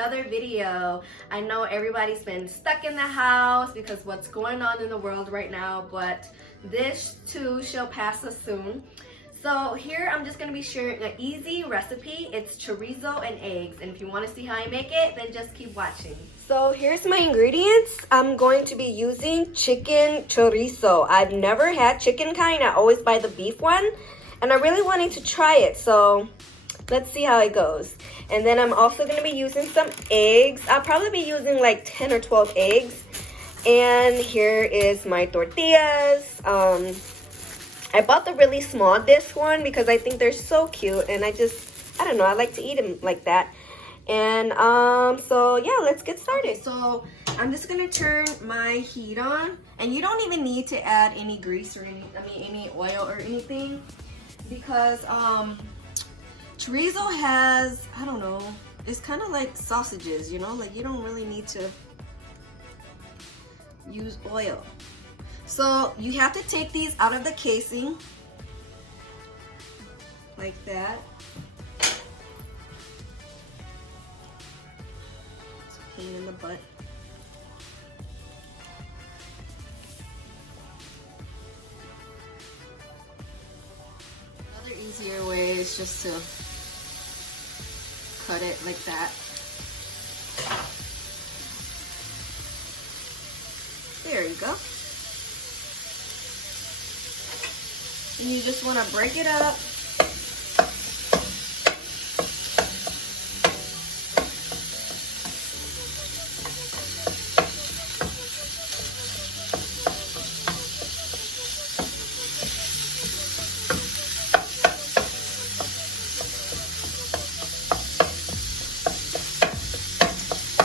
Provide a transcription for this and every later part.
another video. I know everybody's been stuck in the house because what's going on in the world right now, but this too shall pass us soon. So here I'm just going to be sharing an easy recipe. It's chorizo and eggs, and if you want to see how I make it, then just keep watching. So here's my ingredients. I'm going to be using chicken chorizo. I've never had chicken kind. I always buy the beef one, and I really wanted to try it, so let's see how it goes. And then I'm also going to be using some eggs. I'll probably be using like 10 or 12 eggs. And here is my tortillas. I bought the really small this one because I think they're so cute, and I don't know, I like to eat them like that. And so yeah, let's get started. So I'm just gonna turn my heat on, and you don't even need to add any grease or any oil or anything, because chorizo has, I don't know, it's kind of like sausages, you know, like you don't really need to use oil. So you have to take these out of the casing like that. It's a pain in the butt. Another easier way is just to cut it like that. There you go. And you just want to break it up.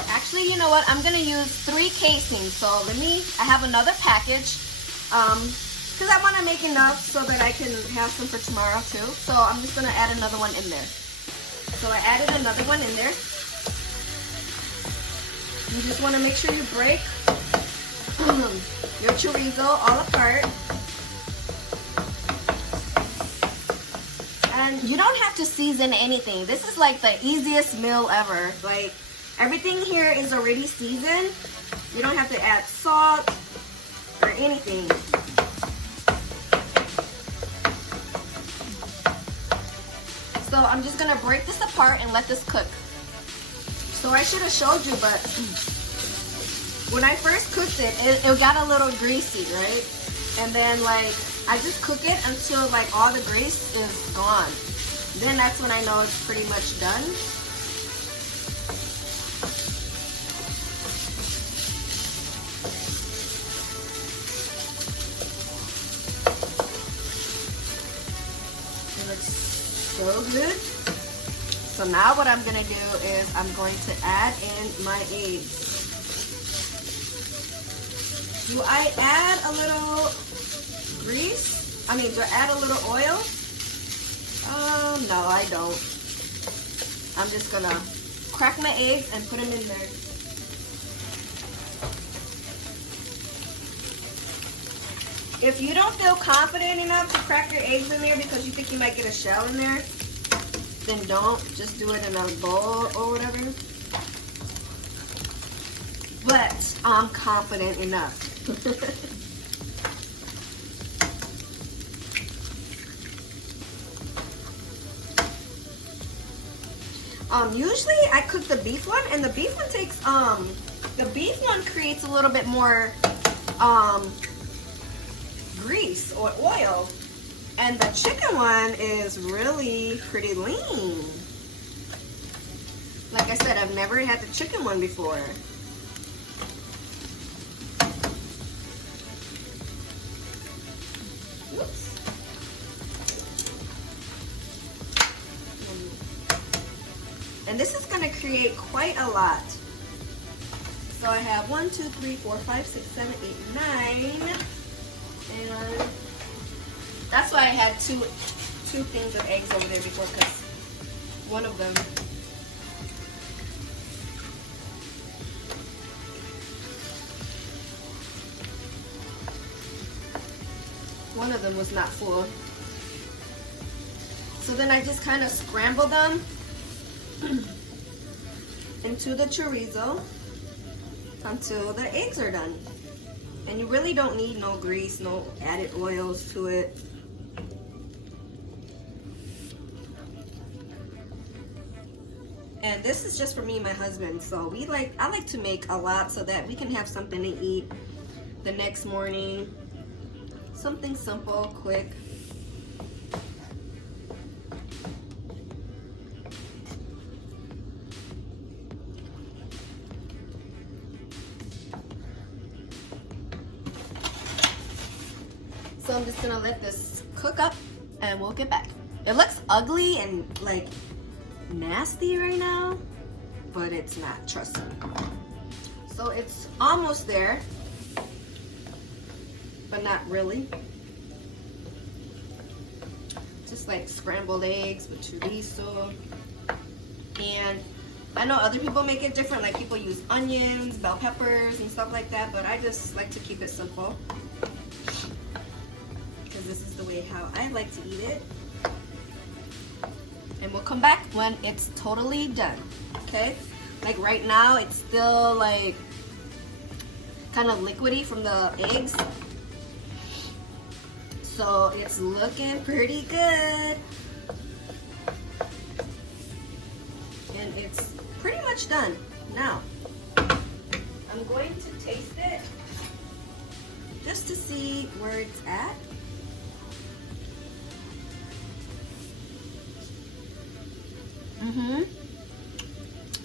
Actually, you know what? I'm going to use 3 casings. So I have another package. Because I want to make enough so that I can have some for tomorrow too. So I'm just going to add another one in there. So I added another one in there. You just want to make sure you break your chorizo all apart. And you don't have to season anything. This is like the easiest meal ever. Like, everything here is already seasoned. You don't have to add salt or anything. So I'm just gonna break this apart and let this cook. So I should have showed you, but when I first cooked it, it got a little greasy, right? And then like, I just cook it until like all the grease is gone. Then that's when I know it's pretty much done. So good. So now what I'm going to do is I'm going to add in my eggs. Do I add a little grease? Do I add a little oil? No, I don't. I'm just going to crack my eggs and put them in there. If you don't feel confident enough to crack your eggs in there because you think you might get a shell in there, then don't. Just do it in a bowl or whatever. But I'm confident enough. Usually I cook the beef one, and the beef one takes, the beef one creates a little bit more, grease or oil, and the chicken one is really pretty lean. Like I said, I've never had the chicken one before. Oops. And this is going to create quite a lot. So I have 1, 2, 3, 4, 5, 6, 7, 8, 9. And that's why I had two things of eggs over there before, because one of them was not full. So then I just kind of scramble them into the chorizo until the eggs are done. And you really don't need no grease, no added oils to it. And this is just for me and my husband, so I like to make a lot so that we can have something to eat the next morning. Something simple, quick. So I'm just gonna let this cook up and we'll get back. It looks ugly and like nasty right now, but it's not, trust me. So it's almost there, but not really. Just like scrambled eggs with chorizo. And I know other people make it different, like people use onions, bell peppers and stuff like that, but I just like to keep it simple because this is the way how I like to eat it. And we'll come back when it's totally done, okay? Like right now, it's still like kind of liquidy from the eggs. So it's looking pretty good. And it's pretty much done. Now, I'm going to taste it just to see where it's at.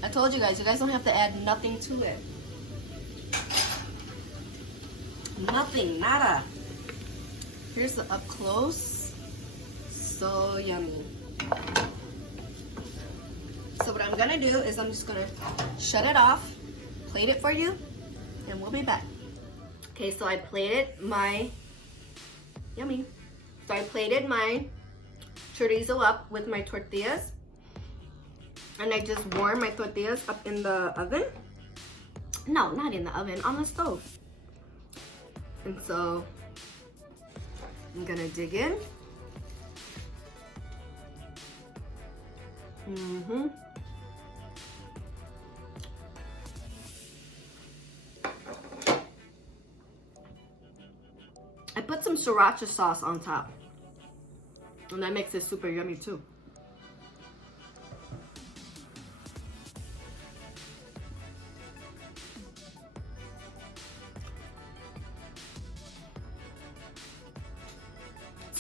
I told you guys don't have to add nothing to it. Nothing, nada. Here's the up close. So yummy. So what I'm gonna do is I'm just gonna shut it off, plate it for you, and we'll be back. Okay, so I plated my, yummy. So I plated my chorizo up with my tortillas. And I just warm my tortillas up in the oven. No, not in the oven, on the stove. And so I'm gonna dig in. I put some sriracha sauce on top. And that makes it super yummy too.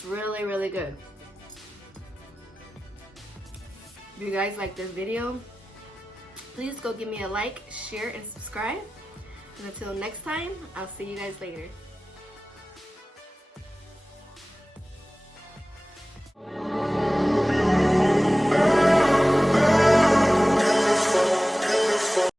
Really, really good. If you guys like this video, please go give me a like, share, and subscribe. And until next time, I'll see you guys later.